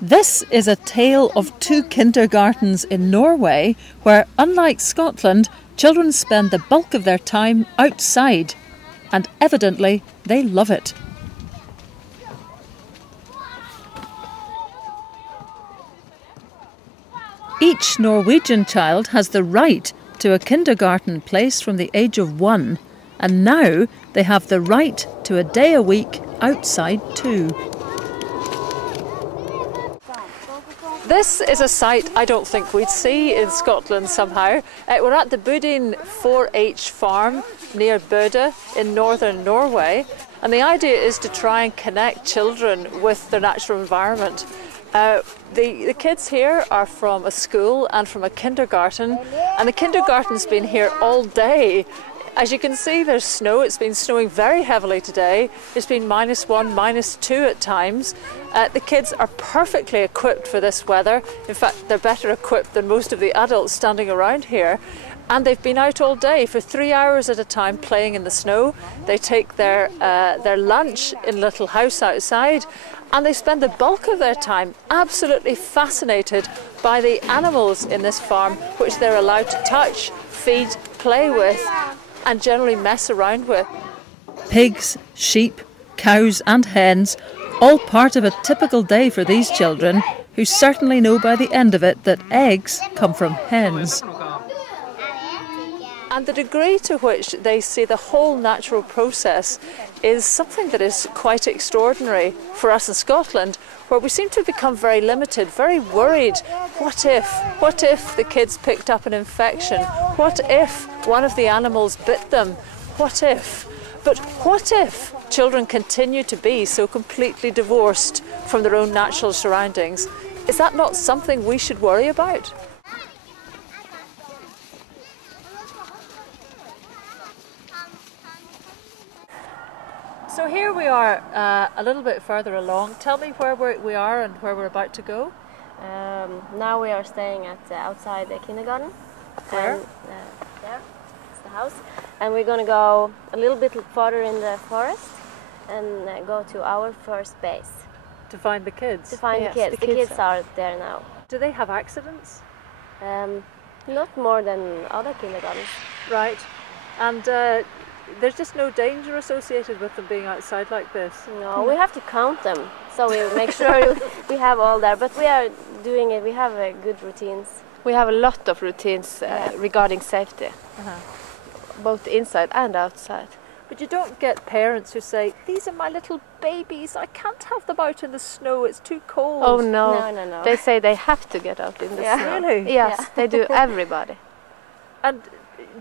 This is a tale of two kindergartens in Norway where, unlike Scotland, children spend the bulk of their time outside, and evidently they love it. Each Norwegian child has the right to a kindergarten place from the age of 1, and now they have the right to a day a week outside too. This is a sight I don't think we'd see in Scotland somehow. We're at the Bodo 4-H farm near Bodo in northern Norway, and the idea is to try and connect children with their natural environment. The kids here are from a school and from a kindergarten, and the kindergarten's been here all day. As you can see, there's snow. It's been snowing very heavily today. It's been -1, -2 at times. The kids are perfectly equipped for this weather. In fact, they're better equipped than most of the adults standing around here. And they've been out all day for 3 hours at a time playing in the snow. They take their lunch in a little house outside, and they spend the bulk of their time absolutely fascinated by the animals in this farm, which they're allowed to touch, feed, play with, and generally mess around with. Pigs, sheep, cows and hens, all part of a typical day for these children, who certainly know by the end of it that eggs come from hens. And the degree to which they see the whole natural process is something that is quite extraordinary for us in Scotland, where we seem to become very limited, very worried. What if the kids picked up an infection? What if one of the animals bit them? What if? But what if children continue to be so completely divorced from their own natural surroundings? Is that not something we should worry about? So here we are a little bit further along. Tell me where we are and where we're about to go. Now we are staying at outside the kindergarten. Where? And, there, it's the house. And we're going to go a little bit further in the forest and go to our first base. To find the kids? To find the kids. The kids are there now. Do they have accidents? Not more than other kindergartens. Right. And there's just no danger associated with them being outside like this? No, we have to count them, so we make sure we have all there. But we are doing it, we have good routines. We have a lot of routines regarding safety, both inside and outside. But you don't get parents who say, these are my little babies, I can't have them out in the snow, it's too cold. Oh no, No. They say they have to get out in the snow. Really? Yes, they do, everybody. And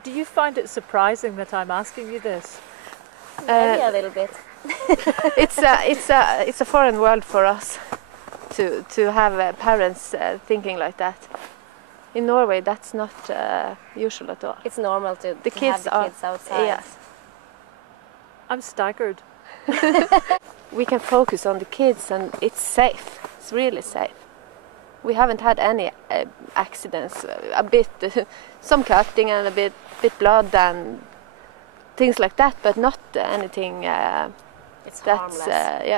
do you find it surprising that I'm asking you this? Maybe a little bit. It's a foreign world for us to have parents thinking like that. In Norway, that's not usual at all. It's normal to have the kids outside. Yes. I'm staggered. We can focus on the kids, and it's safe. It's really safe. We haven't had any accidents. A bit, some cutting and a bit blood and things like that, but not anything. It's harmless.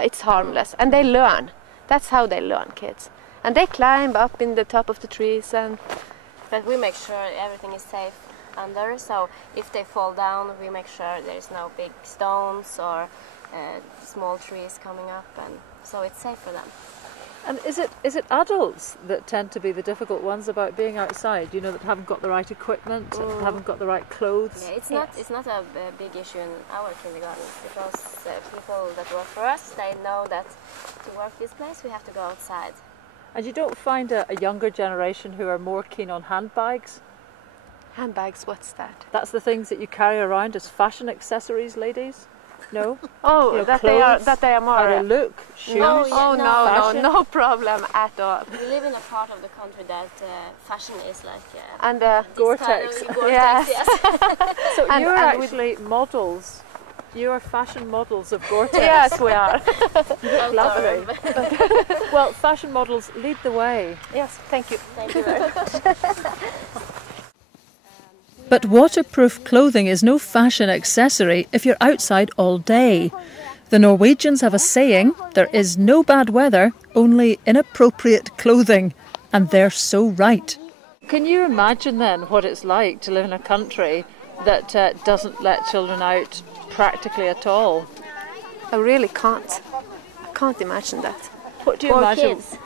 It's harmless, and they learn. That's how they learn, kids. And they climb up in the top of the trees, But we make sure everything is safe under. So if they fall down, we make sure there's no big stones or small trees coming up, and so it's safe for them. And is it adults that tend to be the difficult ones about being outside? You know, that haven't got the right equipment, haven't got the right clothes. Yeah, it's not a big issue in our kindergarten, because people that work for us, they know that to work this place we have to go outside. And you don't find a younger generation who are more keen on handbags? handbags, what's that? That's the things that you carry around as fashion accessories, ladies? No? Oh, you know, that they are more. How they look, shoes. No problem at all. We live in a part of the country that fashion is like. And Gore-Tex. Yes. So you're actually models. You are fashion models of Gore-Tex. Yes, we are. You look lovely. Well, fashion models, lead the way. Yes, thank you. Thank you very much. But waterproof clothing is no fashion accessory if you're outside all day. The Norwegians have a saying, there is no bad weather, only inappropriate clothing. And they're so right. Can you imagine then what it's like to live in a country that doesn't let children out practically at all? I really can't. I can't imagine that. What do you Poor imagine? kids.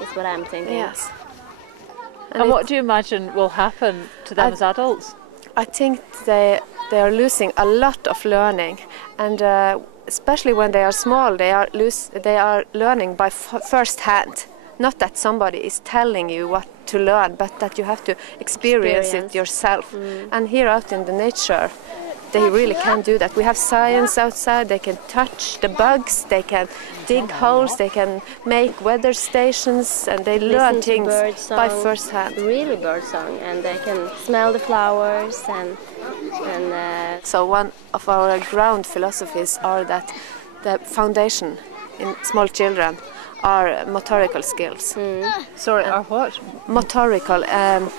Is what I'm thinking. Yes. And what do you imagine will happen to them as adults? I think they are losing a lot of learning, and especially when they are small, they are learning by first hand. Not that somebody is telling you what to learn, but that you have to experience it yourself. And here out in the nature, they really can do that. We have science outside. They can touch the bugs, they can dig holes, they can make weather stations, and they learn things by first hand. Really bird song, and they can smell the flowers and So one of our ground philosophies are that the foundation in small children are motorical skills. Sorry, are what? Motorical,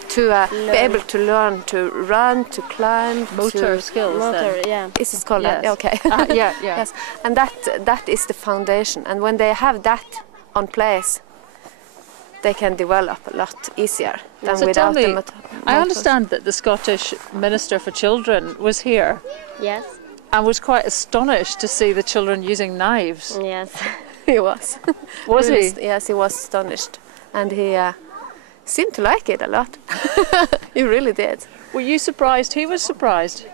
to be able to learn to run, to climb. Motor skills. motor, then. yeah. Is it called Yes. that? Okay. Yeah. Yes, and that is the foundation. And when they have that on place, they can develop a lot easier than So without tell me, the I understand that the Scottish Minister for Children was here Yes. and was quite astonished to see the children using knives. Yes. He was. Was Really, he? Yes, he was astonished, and he seemed to like it a lot. He really did. Were you surprised? He was surprised.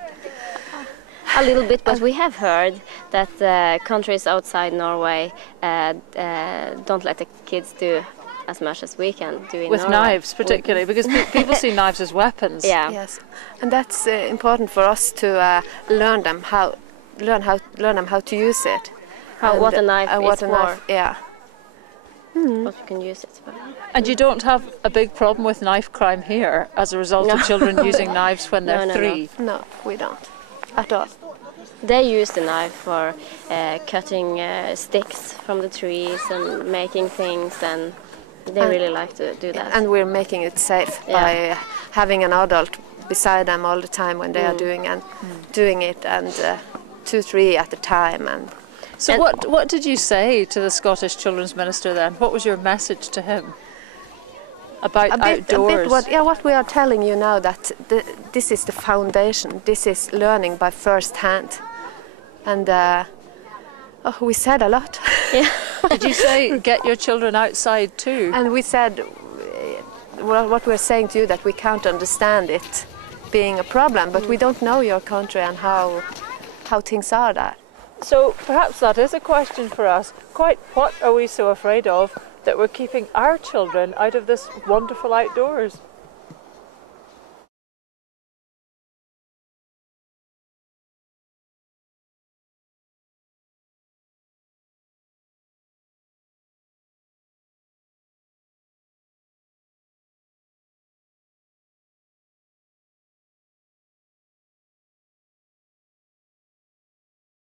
A little bit, but we have heard that countries outside Norway don't let the kids do as much as we can do in With Norway. knives, particularly, because people see knives as weapons. Yeah. Yes, and that's important for us to learn them how to use it. What a knife is what a for. knife, yeah. What you can use it for. And you don't have a big problem with knife crime here as a result of children using knives when they're No. 3? No, we don't at all. They use the knife for cutting sticks from the trees and making things, and they really like to do that. And we're making it safe by having an adult beside them all the time when they are doing it, and 2-3 at a time. And So what did you say to the Scottish Children's Minister then? What was your message to him about outdoors? what we are telling you now, that this is the foundation. This is learning by first hand, and we said a lot. Yeah. Did you say get your children outside too? And we said what we're saying to you, that we can't understand it being a problem, but we don't know your country and how things are there. So perhaps that is a question for us. Quite what are we so afraid of that we're keeping our children out of this wonderful outdoors?